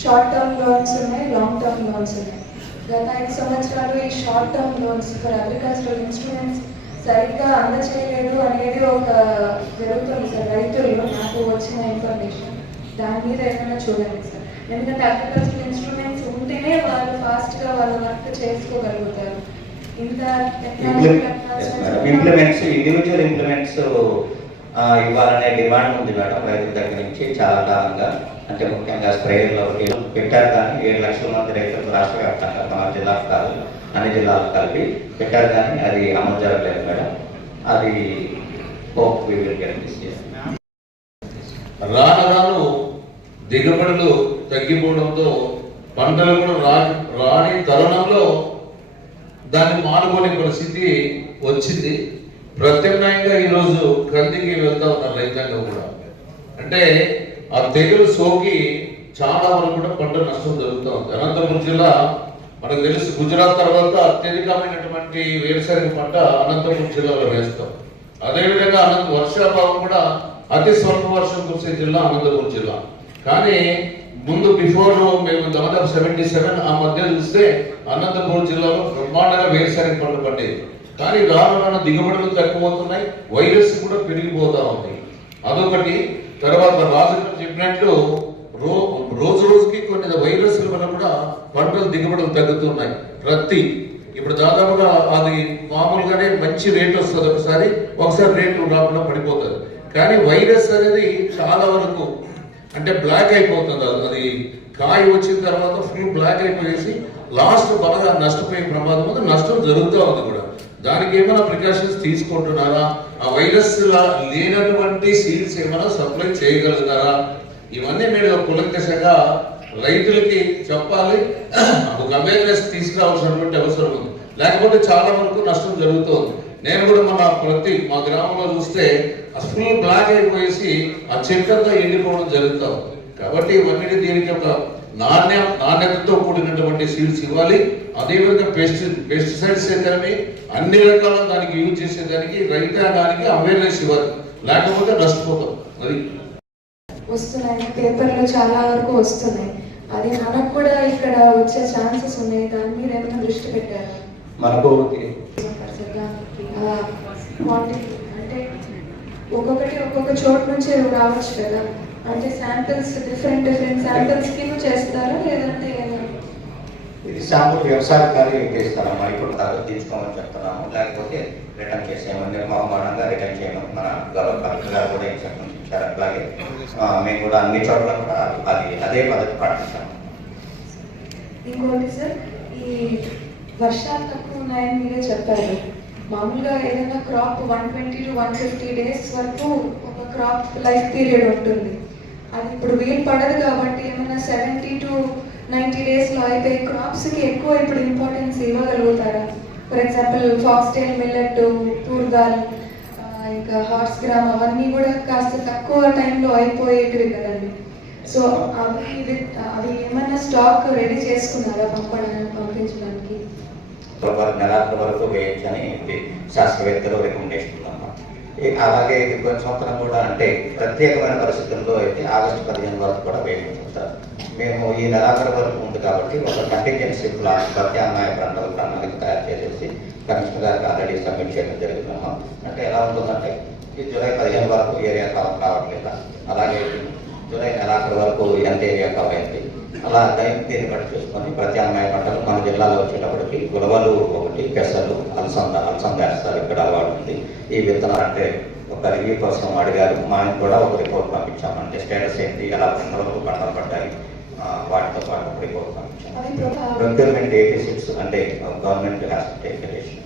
Short term loans ఉన్నాయి, long term loans ఉన్నాయి. గత 5 సంవత్సరాలు ఈ short term loans for agricultural instruments సరిగ్గా అందచేయలేదు అనేది ఒక జరుగుతుంది సార్. రైతులు నాకు వచ్చిన ఇన్ఫర్మేషన్ దాని మీద ఏమైనా చూడండి సార్. ఎందుకంటే అగ్రికల్చరల్ ఇన్స్ట్రుమెంట్స్ ఉంటేనే వాళ్ళు ఫాస్ట్గా వాళ్ళ వర్క్ చేసుకోగలుగుతారు. ఇంత ఇంప్లిమెంట్స్ ఇండివిజువల్ ఇంప్లిమెంట్స్ ఇవ్వాలనే డిమాండ్ ఉంది మేడం రైతుల దగ్గర నుంచి చాలా కాలంగా. అంటే ముఖ్యంగా స్ప్రేయర్లు పెట్టారు, కానీ 7 లక్షల మంది రైతులు రాష్ట్ర వ్యాప్తంగా మన జిల్లాకు కాదు అన్ని జిల్లాలకు కలిపి పెట్టారు, కానీ అది అమలు జరగలేదు మేడం. అది రాను రాను దిగుబడులు తగ్గిపోవడంతో పంటలు కూడా రాని తరుణంలో దాన్ని మానుకునే పరిస్థితి వచ్చింది. ప్రత్యామ్నాయంగా ఈరోజు కందికి వెళ్తా ఉన్నారు రైతాంగం కూడా. అంటే ఆ తెగులు సోకి చాలా వరకు కూడా పంట నష్టం జరుగుతూ ఉంది. అనంతపురం జిల్లా మనకు తెలుసు, గుజరాత్ తర్వాత అత్యధికమైనటువంటి వేరుశనగ పంట అనంతపురం జిల్లాలో వేస్తాం. అదేవిధంగా వర్షాభావం కూడా అతి స్వల్ప వర్షం కురిసే జిల్లా అనంతపురం జిల్లా. కానీ ముందు బిఫోర్ మేము దాదాపు 77 ఆ మధ్య చూస్తే అనంతపురం జిల్లాలో బ్రహ్మాండంగా వేరుశనగ పంట పండేది. కానీ రాను దిగుబడులు తగ్గిపోతున్నాయి, వైరస్ కూడా పెరిగిపోతా ఉంది. అదొకటి. తర్వాత రాజు చెప్పినట్లు రోజు రోజుకి కొన్ని వైరస్ల వల్ల కూడా పంటల దిగుబడులు తగ్గుతున్నాయి. ఇప్పుడు దాదాపుగా అది మామూలుగానే మంచి రేట్ వస్తుంది, ఒకసారి రేటు రాకుండా పడిపోతుంది. కానీ వైరస్ అనేది చాలా వరకు అంటే బ్లాక్ అయిపోతుంది. అది కాయ వచ్చిన తర్వాత ఫుల్ బ్లాక్ అయిపోయేసి లాస్ట్ బాగా నష్టపోయే ప్రమాదం ఉంది, నష్టం జరుగుతూ ఉంది కూడా. దానికి ఏమైనా ప్రికాషన్స్ తీసుకుంటున్నారా? ఆ వైరస్ లేనటువంటి సీడ్స్ ఏమైనా సప్లై చేయగలుగుతారా? ఇవన్నీ మీరు కులంకషంగా రైతులకి చెప్పాలి. ఒక అవేర్నెస్ తీసుకురావాల్సినటువంటి అవసరం ఉంది. లేకపోతే చాలా వరకు నష్టం జరుగుతుంది. నేను కూడా మా గ్రామంలో చూస్తే ఫుల్ బ్లాక్ అయిపోయేసి ఆ చెట్లంతా ఎండిపోవడం జరుగుతాం. కాబట్టి ఇవన్నీ దీనికి ఒక నాణ్యతతో కూడినటువంటి సీడ్స్ ఇవ్వాలి. అదేవిధంగా పెస్టిసైడ్స్ అయితేనే అన్ని రకాల దానికి యూజ్ చేసేదానికి రైతాంగానికి అవేర్నెస్ ఇవ్వాలి, లేకపోతే నష్టపోతాం. అది వస్తున్నాయి, పేపర్లో చాలా వరకు వస్తున్నాయి. అది మనకు కూడా ఇక్కడ వచ్చే ఛాన్సెస్ ఉన్నాయి. దాని మీద ఏమైనా దృష్టి పెట్టారా? మనకు అంటే ఒక్కొక్క చోటు నుంచి రావచ్చు కదా. అంటే శాంపిల్స్ డిఫరెంట్ శాంపిల్స్ కి చేస్తారా, లేదంటే ఇది శాంపుల్ వ్యవసాయకారులు చేస్తారమ్మా. ఇప్పుడు తీసుకోమని చెప్తున్నాము, లేకపోతే రిటర్న్ చేసేయమని నిర్మాణంగా రిటర్న్ చేయడం మన గౌరవ కలెక్టర్ గారు కూడా ఇన్స్ట్రక్షన్స్ ఇచ్చారు. అట్లాగే మేము కూడా అన్ని చోట్ల కూడా అదే పద్ధతి పాటిస్తాము. ఇంకోటి సార్, ఈ వర్షాలు తక్కువ ఉన్నాయని మీరే చెప్పారు. మామూలుగా ఏదైనా క్రాప్ 120 to 150 days వరకు ఒక క్రాప్ లైఫ్ పీరియడ్ ఉంటుంది. అది ఇప్పుడు వీలు పడదు కాబట్టి ఏమైనా 70 to 90 daysలో అయిపోయి క్రాప్స్కి ఎక్కువ ఇప్పుడు ఇంపార్టెన్స్ ఇవ్వగలుగుతారా? ఫర్ ఎగ్జాంపుల్ ఫాక్స్టైల్, మిల్లెట్, పూర్గాల్, ఇంకా హార్స్ గ్రామ్ అవన్నీ కూడా కాస్త తక్కువ టైంలో అయిపోయేటివి కదండి. సో అవి ఏమైనా స్టాక్ రెడీ చేసుకున్నారా పంపించడానికి? నెలాఖరు వరకు వేయచ్చని శాస్త్రవేత్తలు రికమెండేషన్ ఉందన్నమాట. అలాగే ఇది కొన్ని సంవత్సరం కూడా అంటే ప్రత్యేకమైన పరిస్థితుల్లో అయితే ఆగస్టు 15 వరకు కూడా వేయవచ్చు సార్. మేము ఈ నెలాఖరు వరకు ఉంది కాబట్టి ఒక కంటింజెన్సీ ప్లాన్ ప్రత్యామ్నాయ పంటల ప్రణాళిక తయారు చేసేసి కమిషనర్ గారికి ఆల్రెడీ సబ్మిట్ చేయడం జరుగుతున్నాం. అంటే ఎలా ఉంటుందంటే ఈ జూలై 15 వరకు ఏరియా కవర్ కావట్లేదా, అలాగే జూలై నెలాఖరు వరకు ఎంత ఏరియా కవర్ అయింది, అలా దీన్ని బట్టి చూసుకొని ప్రత్యామ్నాయ పంటలు మన జిల్లాలో వచ్చేటప్పటికి గులవలు ఒకటి, పెసలు, అలసంద వేస్తారు. ఇక్కడ అలవాటు ఉంది. ఈ విత్తనాలు అంటే ఒక రివ్యూ కోసం అడిగారు. మనం కూడా ఒక రిపోర్ట్ పంపించాము. అంటే స్టేటస్ ఏంటి, ఎలా పంటలకు పంటలు పడ్డాయి, వాటితో పాటు ఒక రిపోర్ట్ పంపించాము. ప్రొక్యూర్మెంట్ 86 అంటే గవర్నమెంట్ హాస్ టేకెన్ డెసిషన్.